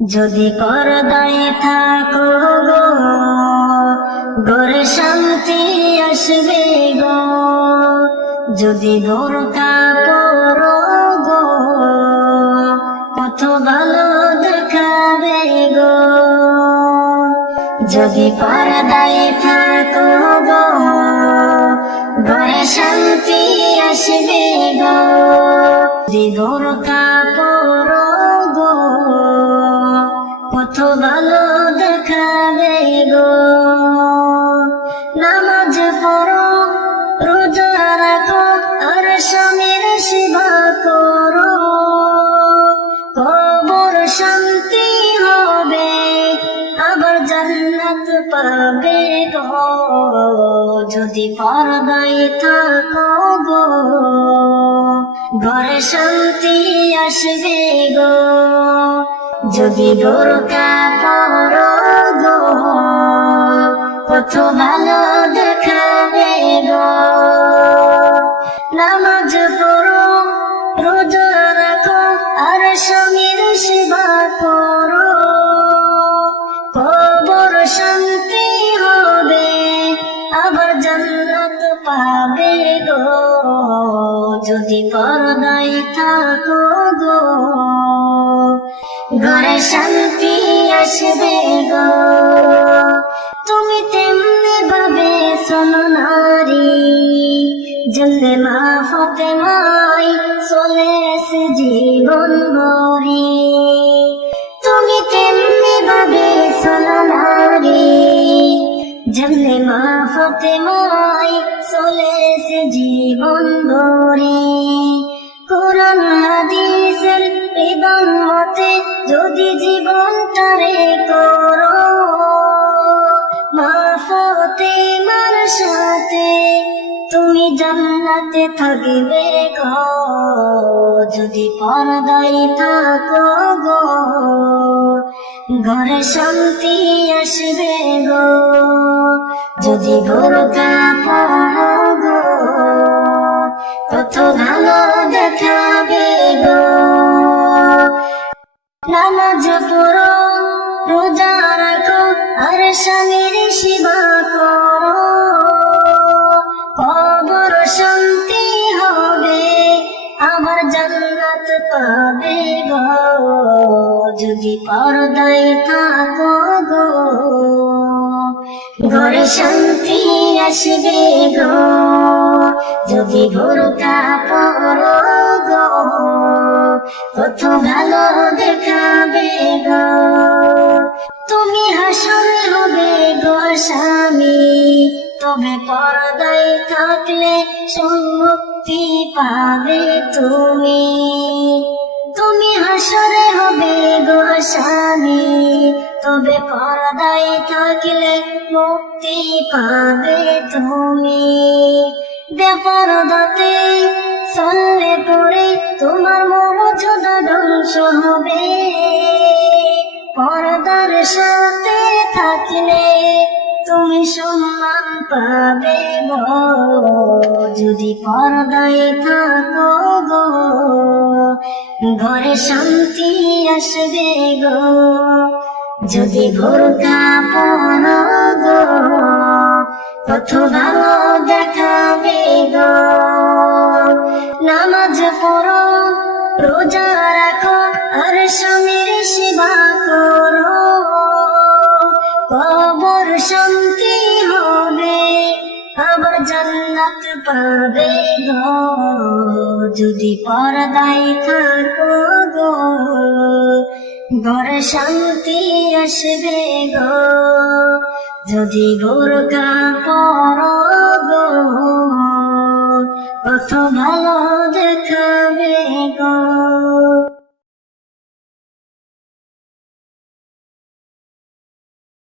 যদি পর্দায় থাকো গো, ঘরে শান্তি আসবে গো। যদি বোরকা পরো গো কত ভালো দেখাবে গো। যদি পর্দায় থাকো গো, ঘরে শান্তি আসবে গো। যদি বোরকা কত ভালো দেখাবে গো। নামাজ পড়ো, রোজা রাখো, আর স্বামীর সেবা করো। কবর শান্তি হবে, আবার জান্নাত পাবে গো। যদি পর্দায় থাকো গো, ঘরে শান্তি আসবে গো। যদি বোরকা পরো গো কত ভালো দেখাবে গো। নামাজ পড়ো, রোজা রাখো, আর স্বামীর সেবা করো। কবর শান্তি যদি পরদাই থাকো গো ঘরে শান্তি আসবে গো? তুমি তেমনি ভাবে শোনো নারী, জলদে মা ফতে মাই চলে এসে জীবন ভরি। জলদে মা ফতে মাই চলে এসে জীবন ভরি। কোরআন, হাদিসের বিধান মতে যদি জীবনটারে করো, মা ফতে মার সাথে তুমি জান্নাতে থাকবে গো। যদি পর্দায় থাকো গো ঘরে শান্তি আসবে গো। যদি পড়ো গো, কত ভালো দেখাবে গো। নামাজ পড়ো রোজা রাখো, আর স্বামীর সেবা করো কবর শান্তি হবে, আমার জান্নাত পাবে যদি পর্দায় থাকো গো, ঘরে শান্তি আসবে গো। যদি বোরকা পরো গো, কত ভালো দেখাবে গো। তুমি হাসরে হবে গো স্বামী, তবে পর্দায় থাকলে সম্মুক্তি পাবে তুমি। তুমি হাসরে হবে গো স্বামী তবে পর্দায় থাকলে মুক্তি পাবে তুমি। বেপরদাতে চললে পরে তোমার মর্যাদা ধ্বংস হবে। পর্দার সাথে থাকলে তুমি সম্মান পাবে গো। যদি পর্দায় থাকো গো ঘরে শান্তি আসবে গো। যদি বোরকা পরো গো, কত ভালো দেখাবে গো। নামাজ পড়ো, রোজা রাখো, আর স্বামীর সেবা করো। কবর শান্তি জান্নাত পাবে গো। যদি পর্দায় থাকো গো, ঘরে শান্তি আসবে গো। যদি গোরকা পরো গো, কত ভালো দেখাবে গো।